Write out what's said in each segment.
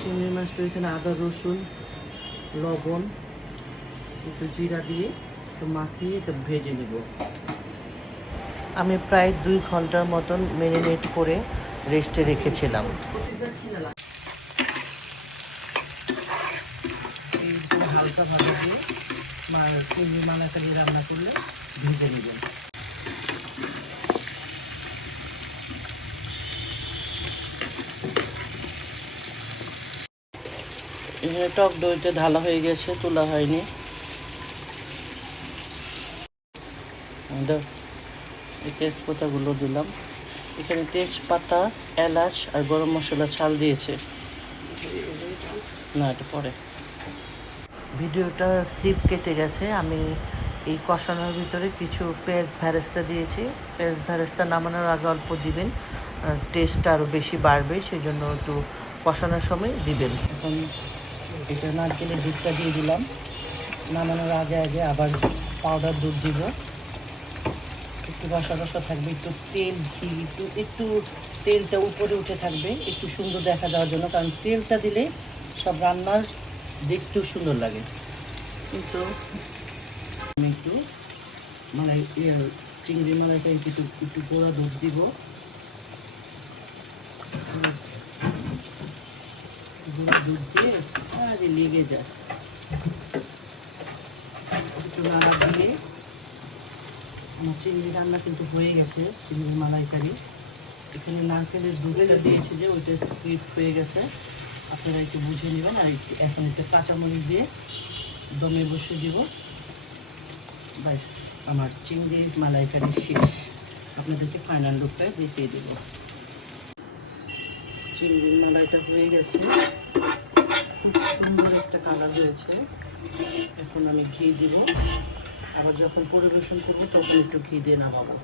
চিংড়ি মাছটা এখানে আদা রসুন লবণ একটু জিরা দিয়ে একটু মাখিয়ে এটা ভেজে নিব। আমি প্রায় 2 ঘন্টার মতন ম্যারিনেট করে রেস্টে রেখেছিলাম। হালকা ভাবে দিয়ে চিংড়ি মালাকারি রান্না করলে ভেজে নেবেন। এখানে টক দইটা ঢালা হয়ে গেছে, তোলা হয়নি। এই তেজপাতাগুলো দিলাম। এখানে তেজপাতা এলাচ আর গরম মশলা ছাল দিয়েছে। না, এটা পরে। ভিডিওটা স্লিপ কেটে গেছে। আমি এই কষানোর ভিতরে কিছু পেঁয়াজ ভেরেস্তা দিয়েছি। পেঁয়াজ ভেরেস্তা নামানোর আগে অল্প দিবেন, টেস্টটা আরও বেশি বাড়বে, সেই জন্য একটু কষানোর সময় দিবেন। এখন এটা নারকেলের দুধটা দিয়ে দিলাম। নামানোর আগে আগে আবার পাউডার দুধ দিব। একটু রসা রসা থাকবে, একটু তেল ঘি একটু তেলটা উপরে উঠে থাকবে একটু সুন্দর দেখা যাওয়ার জন্য, কারণ তেলটা দিলে সব রান্নার দেখতেও সুন্দর লাগে। কিন্তু আমি একটু চিংড়ি মালাইটা একটু গোড়া দুধ দিব। দুধ দিয়ে লেগে যায়, একটু নাড়া দিয়ে আমার চিংড়ি রান্না কিন্তু হয়ে গেছে। চিংড়ি মালাইকারি এখানে নারকেলের দুধটা দিয়েছি যে ওইটা স্কিপ হয়ে গেছে, আপনারা একটু বুঝে নেবেন। আর এখন একটু কাঁচামরিচ দিয়ে দমে বসে দিব। ব্যাস, আমার চিংড়ি মালাইকারি শেষ। আপনাদেরকে ফাইনাল লুকটা দেখিয়ে দেব। চিংড়ির মালাইটা হয়ে গেছে, খুব সুন্দর একটা কালার হয়েছে। এখন আমি ঘি দিব, আবার যখন পরিবেশন করবো তখন একটু ঘি দিয়ে নামাবো।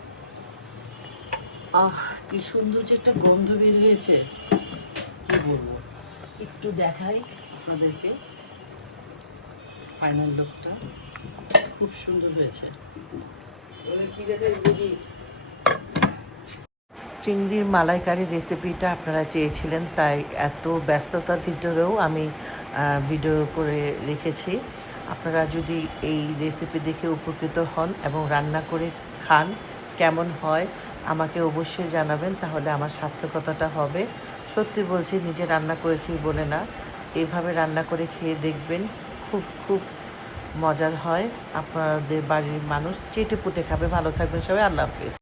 আহ, কি সুন্দর যে একটা গন্ধ বের হয়েছে, কি বলবো। একটু দেখাই আপনাদেরকে ফাইনাল লুকটা, খুব সুন্দর হয়েছে। চিংড়ির মালাইকারি রেসিপিটা আপনারা চেয়েছিলেন, তাই এত ব্যস্ততার ভিতরেও আমি ভিডিও করে রেখেছি। আপনারা যদি এই রেসিপি দেখে উপকৃত হন এবং রান্না করে খান, কেমন হয় আমাকে অবশ্যই জানাবেন, তাহলে আমার সার্থকতাটা হবে। সত্যি বলছি, নিজে রান্না করেছি বলে না, এইভাবে রান্না করে খেয়ে দেখবেন, খুব খুব মজার হয়। আপনাদের বাড়ির মানুষ চেটে পুটে খাবে। ভালো থাকবেন সবাই, আল্লাহ হাফিজ।